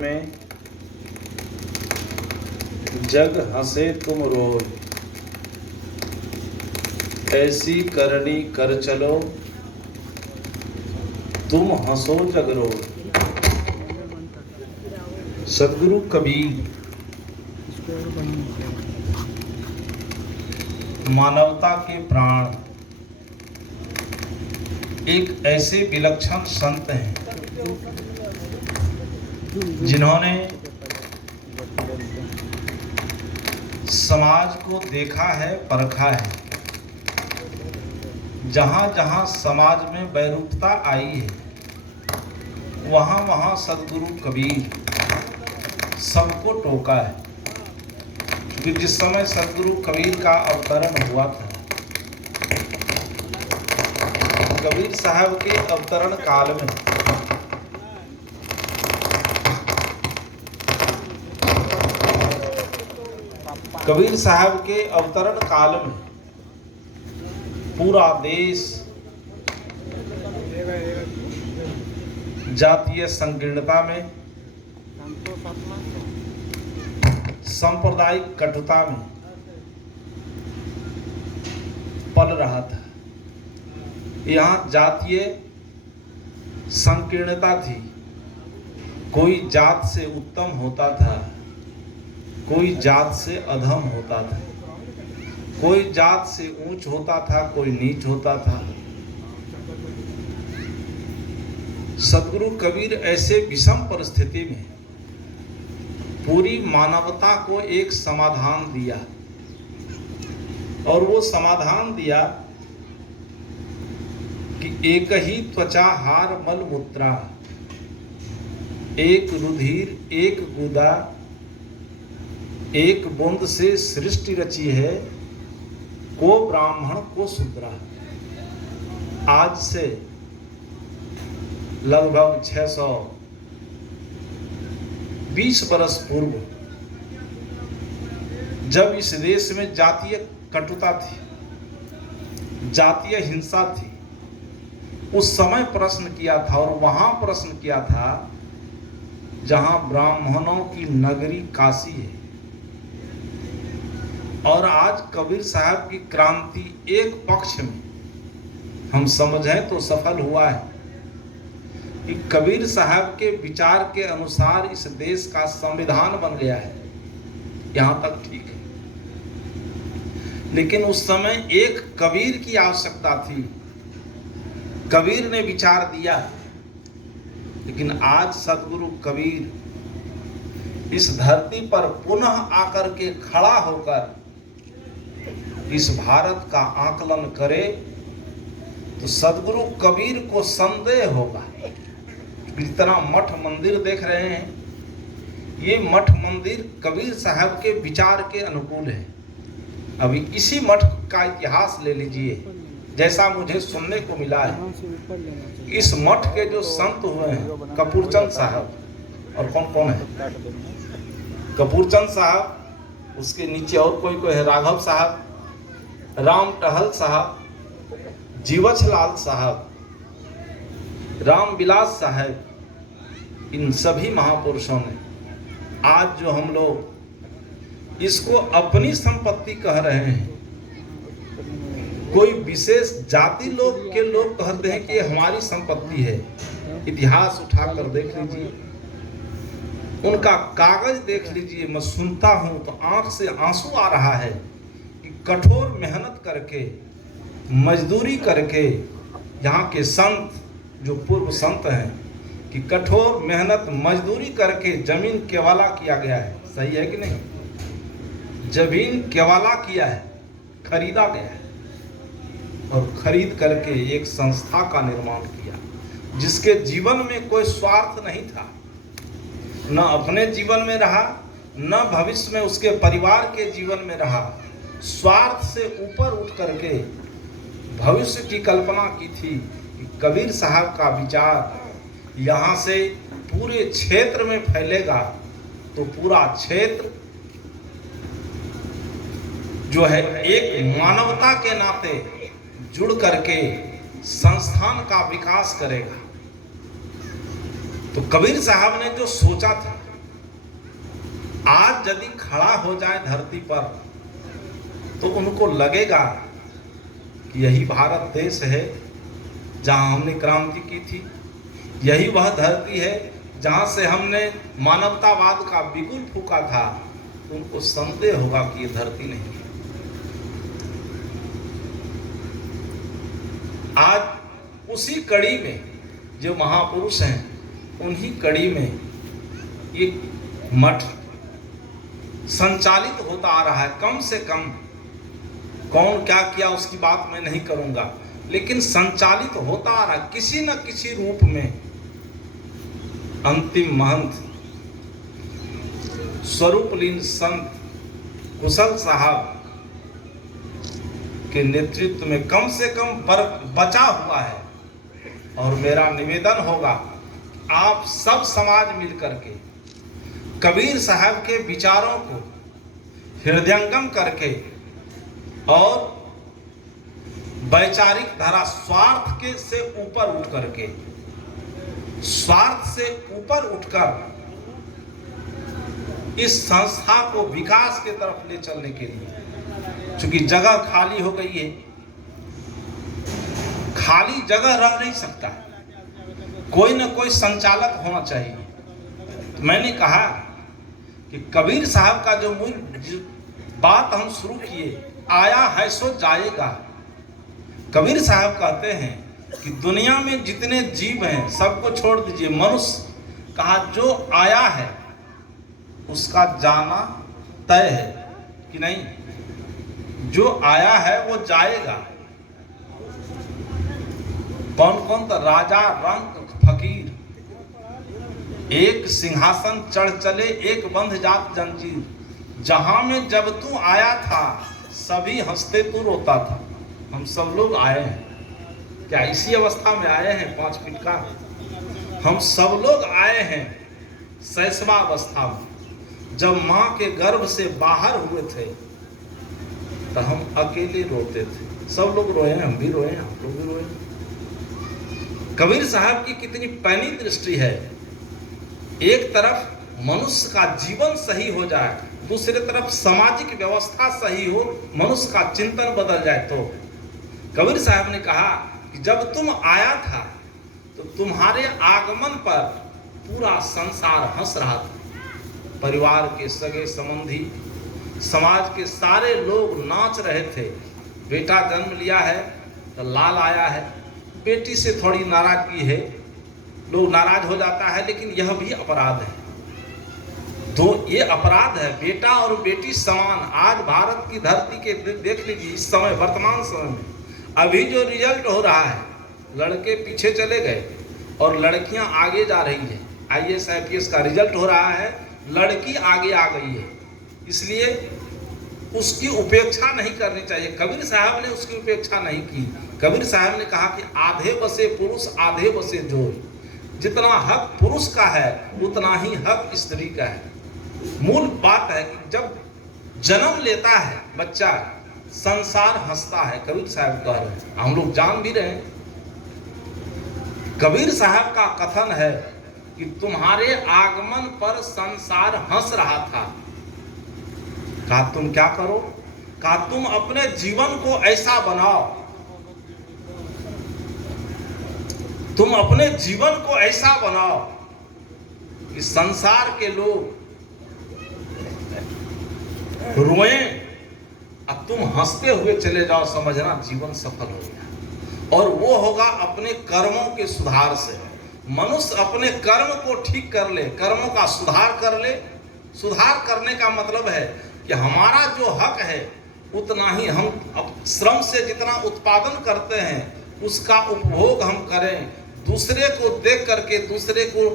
में जग हंसे तुम रोज, ऐसी करनी कर चलो, तुम हंसो जग रोज। सदगुरु कबीर मानवता के प्राण, एक ऐसे विलक्षण संत हैं जिन्होंने समाज को देखा है, परखा है। जहां जहां समाज में वैरूपता आई है, वहां वहां सदगुरु कबीर सबको टोका है। क्योंकि जिस समय सदगुरु कबीर का अवतरण हुआ था, कबीर साहब के अवतरण काल में कबीर साहब के अवतरण काल में पूरा देश जातीय संकीर्णता में, सांप्रदायिक कटुता में पल रहा था। यहाँ जातीय संकीर्णता थी। कोई जात से उत्तम होता था, कोई जात से अधम होता था, कोई जात से ऊंच होता था, कोई नीच होता था। सदगुरु कबीर ऐसे विषम परिस्थिति में पूरी मानवता को एक समाधान दिया, और वो समाधान दिया कि एक ही त्वचा हार मल मूत्रा, एक रुधिर एक गुदा, एक बूंद से सृष्टि रची है, को ब्राह्मण को शूद्रा। आज से लगभग 620 वर्ष पूर्व, जब इस देश में जातीय कटुता थी, जातीय हिंसा थी, उस समय प्रश्न किया था, और वहां प्रश्न किया था जहां ब्राह्मणों की नगरी काशी है। और आज कबीर साहब की क्रांति एक पक्ष में हम समझें तो सफल हुआ है कि कबीर साहब के विचार के अनुसार इस देश का संविधान बन गया है। यहां तक ठीक है, लेकिन उस समय एक कबीर की आवश्यकता थी। कबीर ने विचार दिया, लेकिन आज सदगुरु कबीर इस धरती पर पुनः आकर के खड़ा होकर इस भारत का आकलन करे तो सदगुरु कबीर को संदेह होगा। इस तरह मठ मंदिर देख रहे हैं, ये मठ मंदिर कबीर साहब के विचार के अनुकूल है। अभी इसी मठ का इतिहास ले लीजिए, जैसा मुझे सुनने को मिला है। इस मठ के जो संत हुए हैं, कपूरचंद साहब, और कौन कौन है, कपूरचंद साहब, उसके नीचे और कोई है, राघव साहब, राम टहल साहब, जीवछलाल साहब, राम विलास साहब, इन सभी महापुरुषों ने आज जो हम लोग इसको अपनी संपत्ति कह रहे हैं, कोई विशेष जाति लोग के लोग कहते हैं कि ये हमारी संपत्ति है। इतिहास उठाकर देख लीजिए, उनका कागज देख लीजिए। मैं सुनता हूं तो आंख से आंसू आ रहा है कि कठोर मेहनत करके, मजदूरी करके, यहाँ के संत जो पूर्व संत हैं कि कठोर मेहनत मजदूरी करके जमीन केवाला किया गया है। सही है कि नहीं? जमीन केवाला किया है, खरीदा गया है, और खरीद करके एक संस्था का निर्माण किया, जिसके जीवन में कोई स्वार्थ नहीं था, न अपने जीवन में रहा, न भविष्य में उसके परिवार के जीवन में रहा। स्वार्थ से ऊपर उठ करके भविष्य की कल्पना की थी कि कबीर साहब का विचार यहाँ से पूरे क्षेत्र में फैलेगा तो पूरा क्षेत्र जो है एक मानवता के नाते जुड़ करके संस्थान का विकास करेगा। तो कबीर साहब ने जो सोचा था आज यदि खड़ा हो जाए धरती पर तो उनको लगेगा कि यही भारत देश है जहां हमने क्रांति की थी, यही वह धरती है जहां से हमने मानवतावाद का बिगुल फूंका था। उनको संदेह होगा कि ये धरती नहीं है। आज उसी कड़ी में जो महापुरुष हैं, उन्हीं कड़ी में ये मठ संचालित होता आ रहा है। कम से कम कौन क्या किया उसकी बात मैं नहीं करूंगा, लेकिन संचालित होता आ रहा है किसी न किसी रूप में। अंतिम महंत स्वरूपलीन संत कुशल साहब के नेतृत्व में कम से कम बचा हुआ है। और मेरा निवेदन होगा आप सब समाज मिलकर के कबीर साहब के विचारों को हृदयंगम करके और वैचारिक धारा स्वार्थ के से ऊपर उठ करके, स्वार्थ से ऊपर उठकर इस संस्था को विकास की तरफ ले चलने के लिए, चूंकि जगह खाली हो गई है, खाली जगह रह नहीं सकता, कोई न कोई संचालक होना चाहिए। तो मैंने कहा कि कबीर साहब का जो मूल बात हम शुरू किए, आया है सो जाएगा। कबीर साहब कहते हैं कि दुनिया में जितने जीव हैं सबको छोड़ दीजिए, मनुष्य कहा जो आया है उसका जाना तय है कि नहीं, जो आया है वो जाएगा। कौन कौन? तो राजा, रंक, फकीर, एक सिंहासन चढ़ चले, एक बंध जात जंजीर। जहां में जब तू आया था सभी हंसते तू रोता था। हम सब लोग आए हैं, क्या इसी अवस्था में आए हैं 5 फीट का? हम सब लोग आए हैं शैशवावस्था में। जब मां के गर्भ से बाहर हुए थे तो हम अकेले रोते थे। सब लोग रोए हैं, हम भी रोए हैं, आप लोग भी रोए हैं। कबीर साहब की कितनी पैनी दृष्टि है। एक तरफ मनुष्य का जीवन सही हो जाए, दूसरी तरफ सामाजिक व्यवस्था सही हो, मनुष्य का चिंतन बदल जाए। तो कबीर साहब ने कहा कि जब तुम आया था तो तुम्हारे आगमन पर पूरा संसार हंस रहा था। परिवार के सगे संबंधी, समाज के सारे लोग नाच रहे थे। बेटा जन्म लिया है तो लाल आया है, बेटी से थोड़ी नाराजगी है, लोग नाराज हो जाता है, लेकिन यह भी अपराध है। तो ये अपराध है। बेटा और बेटी समान। आज भारत की धरती के देख लीजिए, इस समय वर्तमान समय में अभी जो रिजल्ट हो रहा है, लड़के पीछे चले गए और लड़कियां आगे जा रही हैं। IAS IPS का रिजल्ट हो रहा है, लड़की आगे आ गई है। इसलिए उसकी उपेक्षा नहीं करनी चाहिए। कबीर साहब ने उसकी उपेक्षा नहीं की। कबीर साहब ने कहा कि आधे बसे पुरुष आधे बसे जोर। जितना हक पुरुष का है उतना ही हक स्त्री का है। मूल बात है कि जब जन्म लेता है बच्चा, संसार हंसता है। कबीर साहब कह रहे हैं, हम लोग जान भी रहे हैं। कबीर साहब का कथन है कि तुम्हारे आगमन पर संसार हंस रहा था। कहा तुम क्या करो? कहा तुम अपने जीवन को ऐसा बनाओ, तुम अपने जीवन को ऐसा बनाओ कि संसार के लोग रोएं अब तुम हंसते हुए चले जाओ, समझना जीवन सफल हो गया। और वो होगा अपने कर्मों के सुधार से। मनुष्य अपने कर्म को ठीक कर ले, कर्मों का सुधार कर ले। सुधार करने का मतलब है कि हमारा जो हक है उतना ही हम श्रम से जितना उत्पादन करते हैं उसका उपभोग हम करें। दूसरे को देख करके दूसरे को